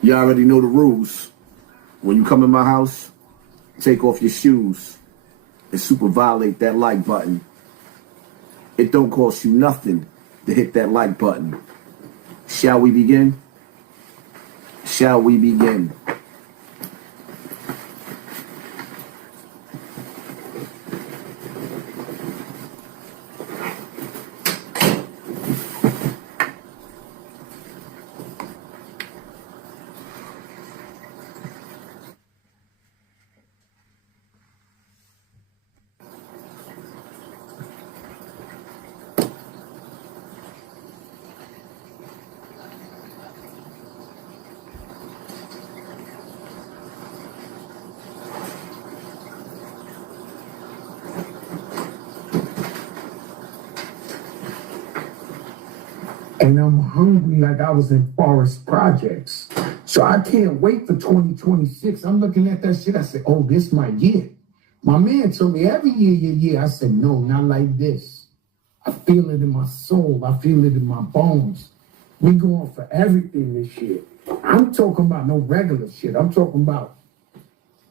You already know the rules. When you come in my house, take off your shoes and super violate that like button. It don't cost you nothing to hit that like button. Shall we begin? Shall we begin? And I'm hungry like I was in Forest Projects. So I can't wait for 2026. I'm looking at that shit. I said, oh, this my year. My man told me every year. I said, no, not like this. I feel it in my soul. I feel it in my bones. We going for everything this year. I'm talking about no regular shit. I'm talking about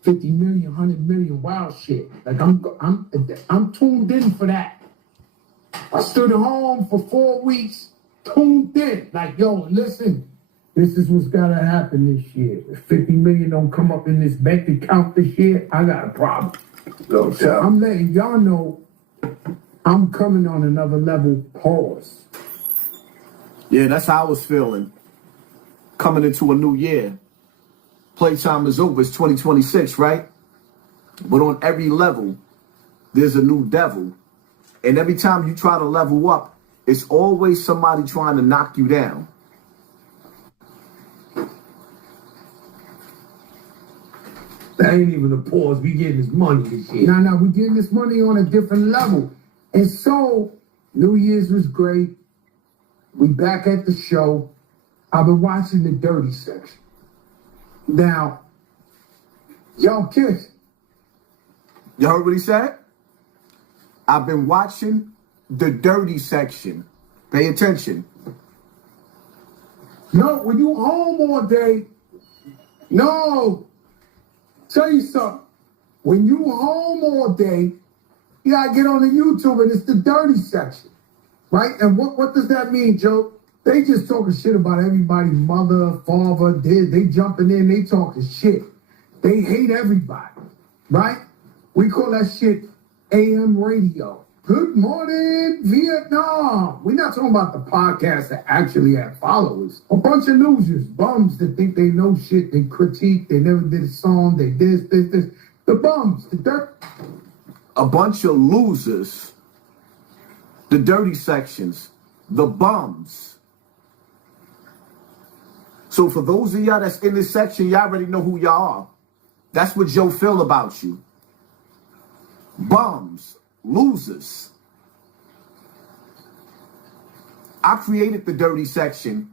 50 million, 100 million wild shit. Like I'm tuned in for that. I stood at home for 4 weeks. Tuned in, like, yo, listen, this is what's gotta happen this year. If 50 million don't come up in this bank account this year, I got a problem. So I'm letting y'all know I'm coming on another level. Pause. Yeah, that's how I was feeling. Coming into a new year. Playtime is over. It's 2026, right? But on every level, there's a new devil. And every time you try to level up, it's always somebody trying to knock you down. That ain't even a pause. We getting this money this year. Nah, we getting this money on a different level. And so, New Year's was great. We back at the show. I've been watching the dirty section. Now, y'all kiss. You heard what he said? I've been watching the dirty section. Pay attention. No, when you home all day, no. Tell you something. When you home all day, you gotta get on the YouTube and it's the dirty section. Right? And what does that mean, Joe? They just talking shit about everybody, mother, father, they jumping in, they talking shit. They hate everybody. Right? We call that shit AM radio. Good morning, Vietnam. We're not talking about the podcast that actually have followers. A bunch of losers, bums that think they know shit, they critique, they never did a song, they this. The bums, the dirt. A bunch of losers. The dirty sections. The bums. So for those of y'all that's in this section, y'all already know who y'all are. That's what Joe feel about you. Bums. Losers. I created the dirty section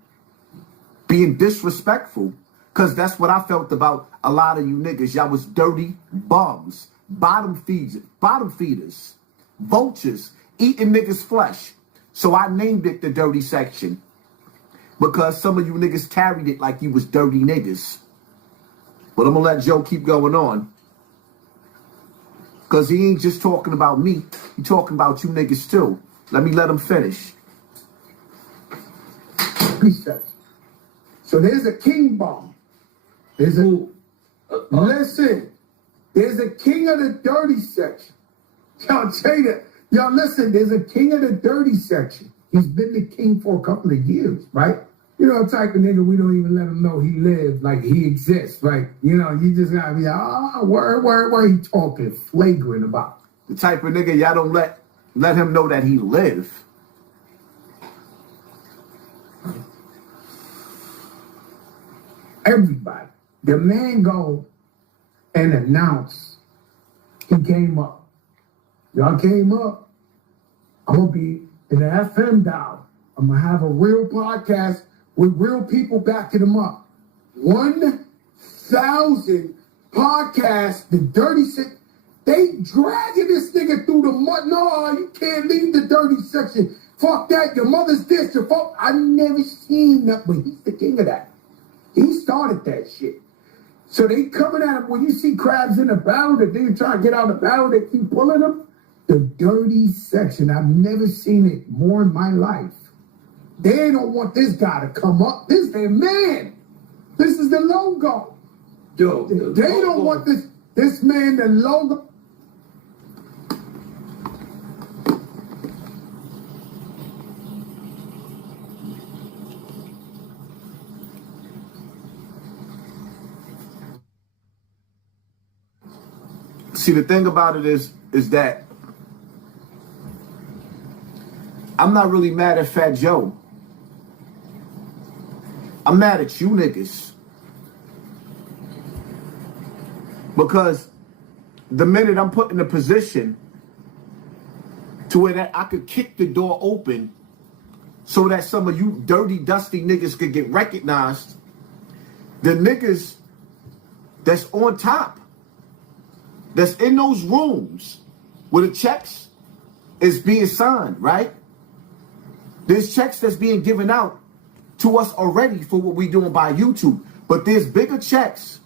being disrespectful because that's what I felt about a lot of you niggas. Y'all was dirty bums, bottom feeders, vultures, eating niggas' flesh. So I named it the dirty section because some of you niggas carried it like you was dirty niggas. But I'm gonna let Joe keep going on. Because he ain't just talking about me. He talking about you niggas too. Let him finish. So there's a king bomb. Listen, there's a king of the dirty section. Y'all say that. Y'all listen, there's a king of the dirty section. He's been the king for a couple of years, right? You know, type of nigga, we don't even let him know he lives, like he exists, right? You know, you just gotta be like, where he talking flagrant about. The type of nigga y'all don't let him know that he live. Everybody. The man go and announce he came up. Y'all came up. I'm gonna be in the FM dial. I'm gonna have a real podcast with real people backing them up. 1,000 podcasts, the dirty shit. They dragging this nigga through the mud. No, you can't leave the dirty section. Fuck that. Your mother's this. Your fault. I've never seen that, but he's the king of that. He started that shit. So they coming at him. When you see crabs in the barrel, that they trying to get out of the barrel, they keep pulling them. The dirty section. I've never seen it more in my life. They don't want this guy to come up. This their man. This is the logo. Yo, They don't want this man, the logo. See, the thing about it is that I'm not really mad at Fat Joe. I'm mad at you niggas. Because the minute I'm put in a position to where that I could kick the door open so that some of you dirty, dusty niggas could get recognized, the niggas that's on top, that's in those rooms where the checks is being signed, right? There's checks that's being given out to us already for what we're doing by YouTube. But there's bigger checks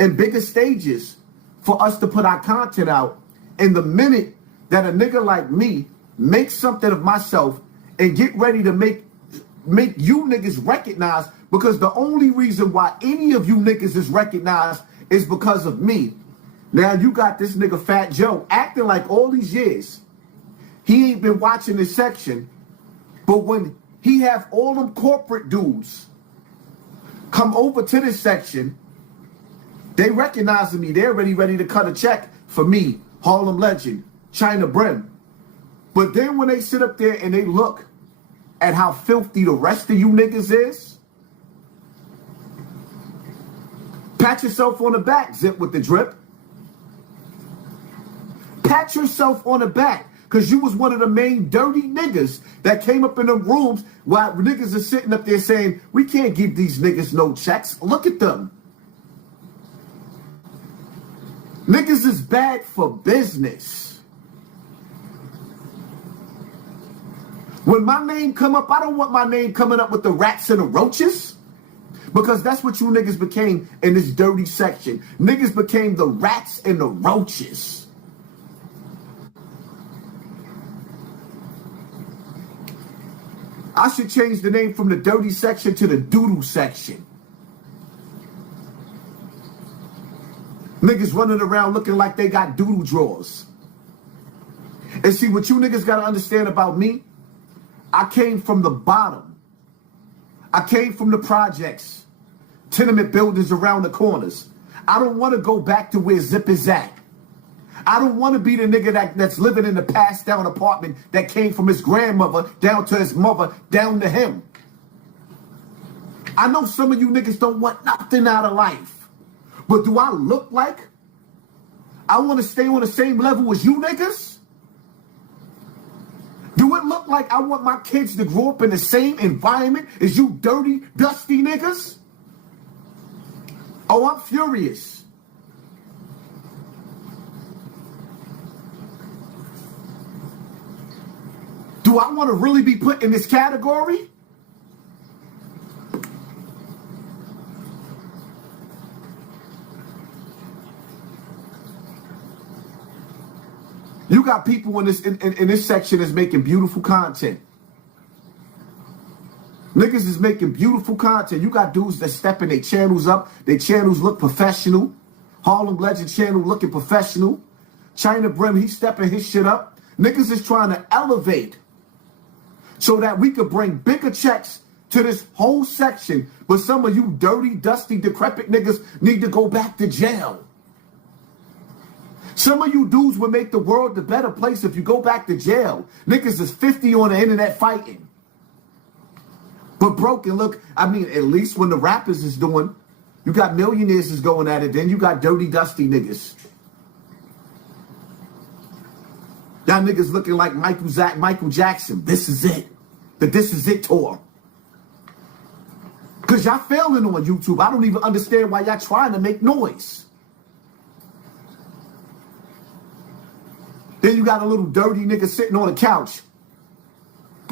and bigger stages for us to put our content out. And the minute that a nigga like me makes something of myself and get ready to make you niggas recognize, because the only reason why any of you niggas is recognized is because of me. Now you got this nigga Fat Joe acting like all these years he ain't been watching this section, but when he have all them corporate dudes come over to this section, they recognizing me. They're already ready to cut a check for me, Harlem Legend, China Brim. But then when they sit up there and they look at how filthy the rest of you niggas is, pat yourself on the back, Zip with the drip. Pat yourself on the back, because you was one of the main dirty niggas that came up in the rooms while niggas are sitting up there saying, we can't give these niggas no checks. Look at them. Niggas is bad for business. When my name come up, I don't want my name coming up with the rats and the roaches, because that's what you niggas became in this dirty section. Niggas became the rats and the roaches. I should change the name from the dirty section to the doodoo section. Niggas running around looking like they got doodoo drawers. And see, what you niggas gotta understand about me, I came from the bottom. I came from the projects, tenement buildings around the corners. I don't want to go back to where Zip is at. I don't want to be the nigga that's living in the passed down apartment that came from his grandmother down to his mother down to him. I know some of you niggas don't want nothing out of life. But do I look like I want to stay on the same level as you niggas? Do it look like I want my kids to grow up in the same environment as you dirty, dusty niggas? Oh, I'm furious. Do I want to really be put in this category? You got people in this section that's making beautiful content. Niggas is making beautiful content. You got dudes that stepping their channels up. Their channels look professional. Harlem Legend channel looking professional. China Brim, he stepping his shit up. Niggas is trying to elevate so that we could bring bigger checks to this whole section. But some of you dirty, dusty, decrepit niggas need to go back to jail. Some of you dudes would make the world a better place if you go back to jail. Niggas is 50 on the internet fighting. But broken, look, I mean, at least when the rappers is doing, you got millionaires is going at it, then you got dirty, dusty niggas. Y'all niggas looking like Michael Jackson. This is it. The This Is It tour. Because y'all failing on YouTube. I don't even understand why y'all trying to make noise. Then you got a little dirty nigga sitting on a couch,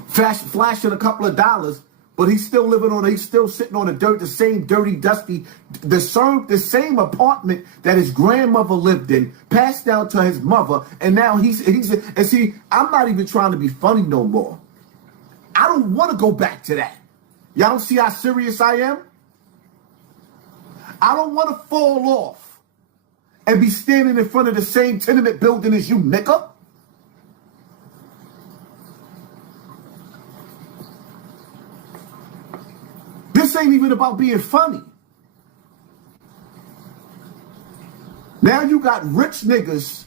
flashing a couple of dollars but he's still he's still sitting on the same dirty, dusty, the same apartment that his grandmother lived in, passed down to his mother, and now and see, I'm not even trying to be funny no more. I don't want to go back to that. Y'all don't see how serious I am? I don't want to fall off and be standing in front of the same tenement building as you, nigga. This ain't even about being funny. Now you got rich niggas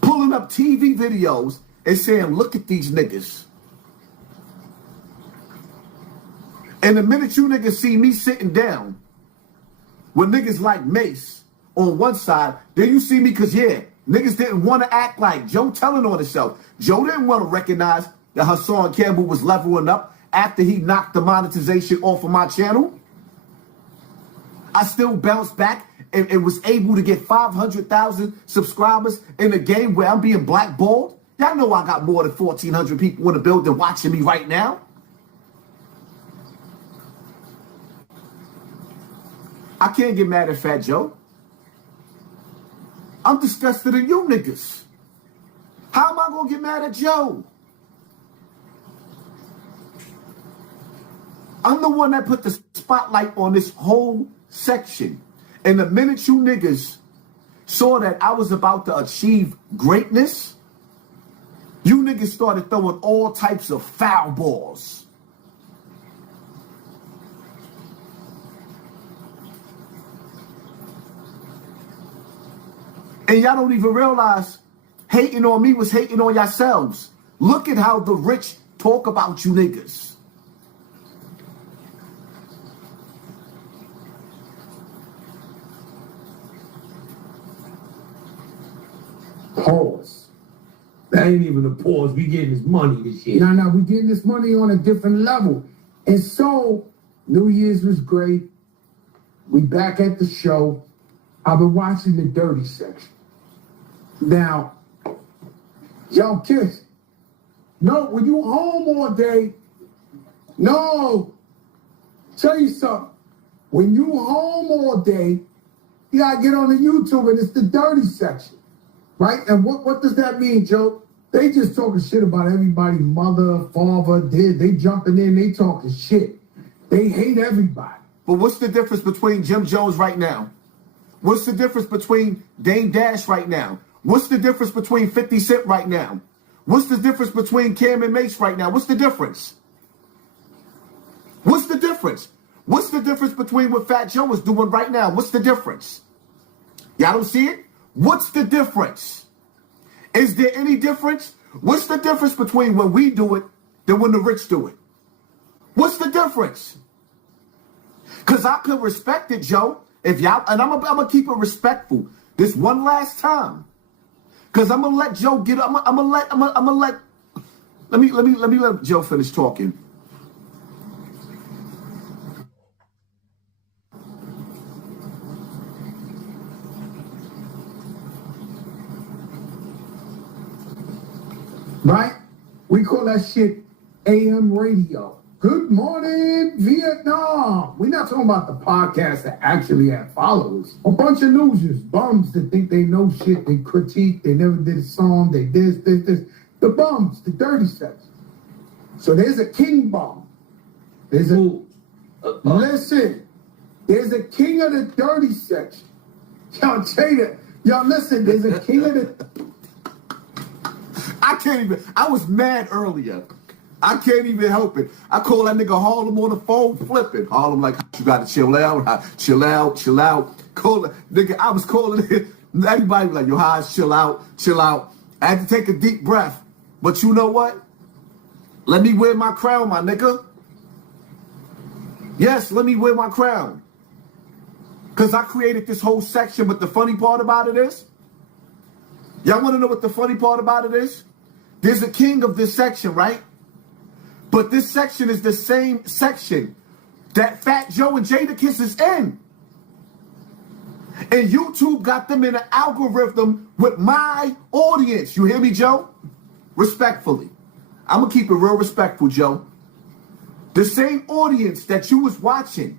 pulling up TV videos and saying, look at these niggas. And the minute you niggas see me sitting down with niggas like Mace on one side, then you see me because, yeah, niggas didn't want to act like Joe telling on himself. Joe didn't want to recognize that Hassan Campbell was leveling up after he knocked the monetization off of my channel. I still bounced back and was able to get 500,000 subscribers in a game where I'm being blackballed. Y'all know I got more than 1,400 people in the building watching me right now. I can't get mad at Fat Joe. I'm disgusted at you niggas. How am I going to get mad at Joe? I'm the one that put the spotlight on this whole section. And the minute you niggas saw that I was about to achieve greatness, you niggas started throwing all types of foul balls. And y'all don't even realize hating on me was hating on yourselves. Look at how the rich talk about you niggas. Pause. That ain't even a pause. We getting this money this year. No, we getting this money on a different level. And so, New Year's was great. We back at the show. I've been watching the dirty section. Now, yo, kids, no, when you home all day, no, tell you something. When you home all day, you gotta get on the YouTube and it's the dirty section, right? And what does that mean, Joe? They just talking shit about everybody, mother, father, they jumping in, they talking shit. They hate everybody. But what's the difference between Jim Jones right now? What's the difference between Dame Dash right now? What's the difference between 50 Cent right now? What's the difference between Cam and Mace right now? What's the difference? What's the difference? What's the difference between what Fat Joe is doing right now? What's the difference? Y'all don't see it? What's the difference? Is there any difference? What's the difference between when we do it than when the rich do it? What's the difference? Because I could respect it, Joe. If y'all, and I'm gonna keep it respectful this one last time. Because I'm gonna let Joe get. I'm gonna let. Let me let Joe finish talking. Right? We call that shit AM radio. Good morning, Vietnam. We're not talking about the podcast that actually have followers. A bunch of losers, bums that think they know shit, they critique, they never did a song, they this. The bums, the dirty section. So there's a king bum. There's a, listen, there's a king of the dirty section. Y'all tell you, y'all listen, there's a king of the... I can't even, I was mad earlier. I can't even help it. I call that nigga Harlem on the phone, flipping. Harlem like, you gotta chill out, chill out. Call it, nigga, I was calling it. Everybody was like, yo, Hodge, chill out. I had to take a deep breath. But you know what? Let me wear my crown, my nigga. Yes, let me wear my crown. Because I created this whole section, but the funny part about it is, y'all want to know what the funny part about it is? There's a king of this section, right? But this section is the same section that Fat Joe and Jadakiss is in. And YouTube got them in an algorithm with my audience. You hear me, Joe? Respectfully. I'm going to keep it real respectful, Joe. The same audience that you was watching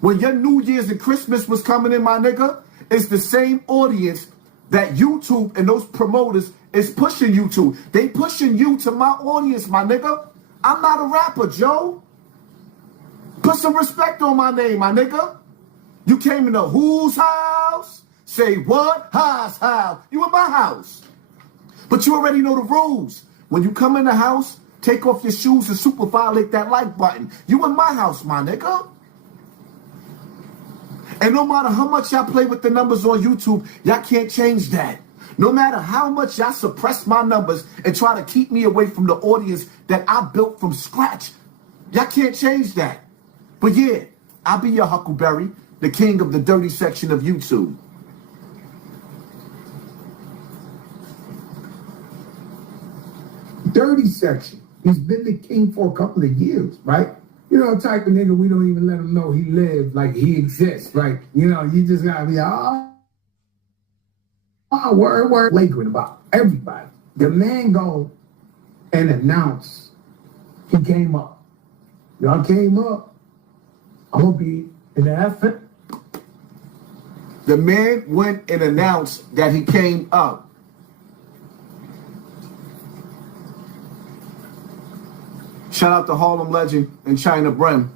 when your New Year's and Christmas was coming in, my nigga, is the same audience that YouTube and those promoters is pushing you to. They pushing you to my audience, my nigga. I'm not a rapper, Joe. Put some respect on my name, my nigga. You came into whose house? Say what? How? You in my house. But you already know the rules. When you come in the house, take off your shoes and super violate that like button. You in my house, my nigga. And no matter how much y'all play with the numbers on YouTube, y'all can't change that. No matter how much y'all suppress my numbers and try to keep me away from the audience that I built from scratch, y'all can't change that. But yeah, I'll be your Huckleberry, the king of the dirty section of YouTube. Dirty section. He's been the king for a couple of years, right? You know, type of nigga, we don't even let him know he lived, like he exists, right? You know, you just gotta be, word, flagrant about everybody. The man go and announce he came up. Y'all came up. I'm gonna be in the effort. The man went and announced that he came up. Shout out to Harlem legend and China Brim.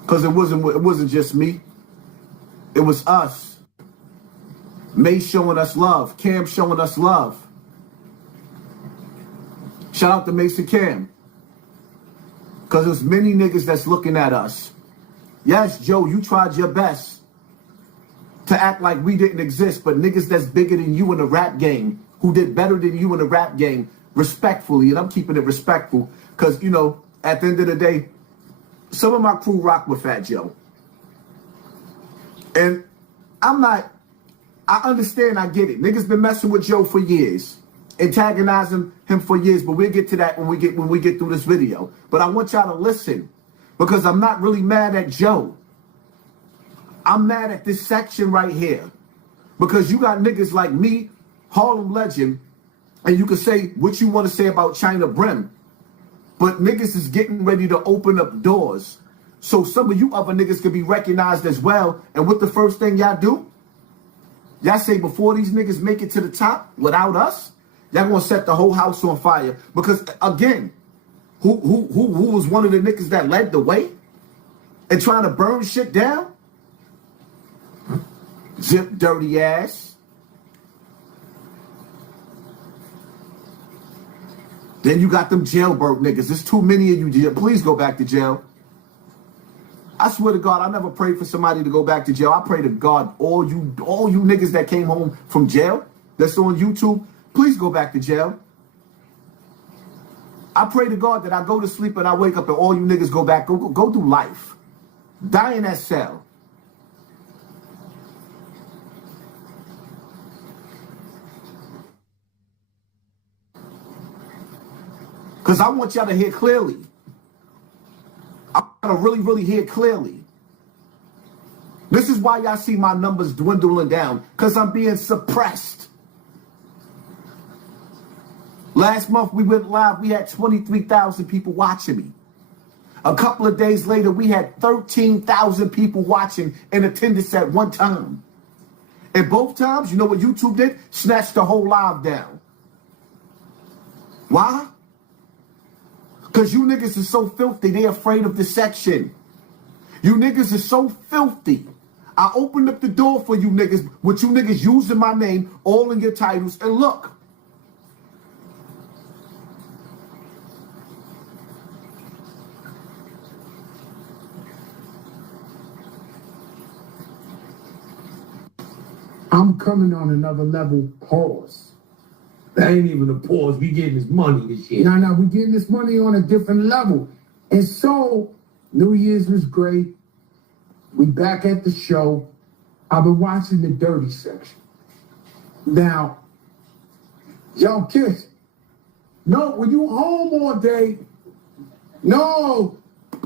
Because it wasn't just me. It was us. May showing us love. Cam showing us love. Shout out to Mason Cam. Because there's many niggas that's looking at us. Yes, Joe, you tried your best to act like we didn't exist, but niggas that's bigger than you in the rap game, who did better than you in the rap game, respectfully, and I'm keeping it respectful, because, you know, at the end of the day, some of my crew rock with Fat Joe. And I understand, I get it. Niggas been messing with Joe for years, antagonizing him for years, but we'll get to that when we get through this video. But I want y'all to listen, because I'm not really mad at Joe. I'm mad at this section right here. Because you got niggas like me, Harlem legend, and you can say what you want to say about China Brim, but niggas is getting ready to open up doors. So some of you other niggas can be recognized as well. And what the first thing y'all do? Y'all say before these niggas make it to the top without us, y'all gonna set the whole house on fire. Because again, who was one of the niggas that led the way and trying to burn shit down? Zip dirty ass. Then you got them jailbird niggas. There's too many of you. Please go back to jail. I swear to God, I never prayed for somebody to go back to jail. I pray to God, all you niggas that came home from jail, that's on YouTube, please go back to jail. I pray to God that I go to sleep and I wake up and all you niggas go back, go through life. Die in that cell. Because I want y'all to hear clearly. I want to really, really hear clearly. This is why y'all see my numbers dwindling down. Because I'm being suppressed. Last month we went live. We had 23,000 people watching me. A couple of days later, we had 13,000 people watching in attendance at one time. And both times, you know what YouTube did? Snatched the whole live down. Why? Because you niggas are so filthy, they afraid of the section. You niggas are so filthy. I opened up the door for you niggas, with you niggas using my name, all in your titles, and look. I'm coming on another level, pause. That ain't even a pause. We getting this money this year. No, we getting this money on a different level. And so, New Year's was great. We back at the show. I've been watching the dirty section. Now, yo, Kiss, no, when you home all day, no.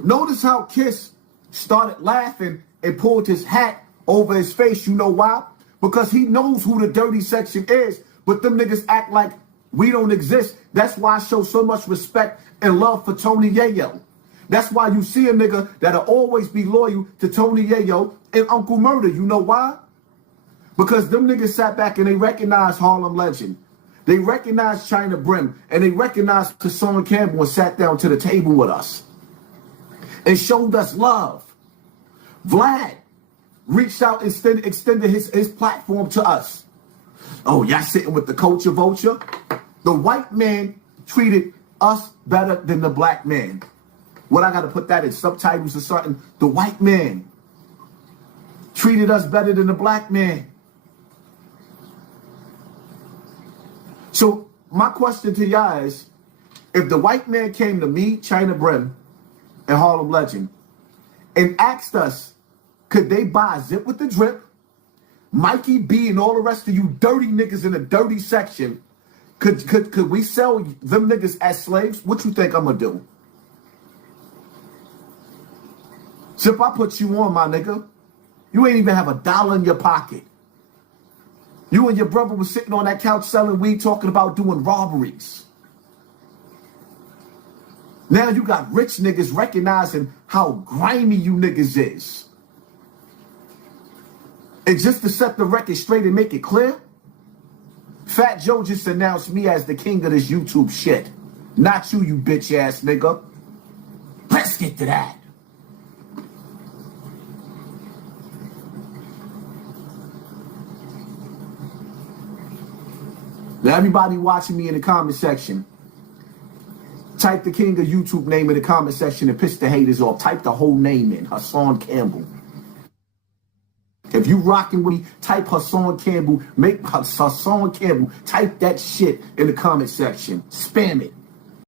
Notice how Kiss started laughing and pulled his hat over his face. You know why? Because he knows who the dirty section is. But them niggas act like we don't exist. That's why I show so much respect and love for Tony Yayo. That's why you see a nigga that'll always be loyal to Tony Yayo and Uncle Murder. You know why? Because them niggas sat back and they recognized Harlem Legend. They recognized China Brim, and they recognized Hassan Campbell and sat down to the table with us and showed us love. Vlad reached out and extended his platform to us. Oh, y'all sitting with the culture vulture? The white man treated us better than the black man. What, I got to put that in subtitles or something? The white man treated us better than the black man. So my question to y'all is, if the white man came to me, China Brim, and Harlem Legend, and asked us, could they buy Zip with the Drip, Mikey B, and all the rest of you dirty niggas in the dirty section, could we sell them niggas as slaves? What you think I'm gonna do? Zip, I put you on, my nigga. You ain't even have $1 in your pocket. You and your brother was sitting on that couch selling weed, talking about doing robberies. Now you got rich niggas recognizing how grimy you niggas is. And just to set the record straight and make it clear, Fat Joe just announced me as the king of this YouTube shit. Not you, you bitch ass nigga. Let's get to that. Now everybody watching me in the comment section, type the king of YouTube name in the comment section and piss the haters off. Type the whole name in, Hassan Campbell. If you rocking with me, type Hassan Campbell, make Hassan Campbell, type that shit in the comment section. Spam it.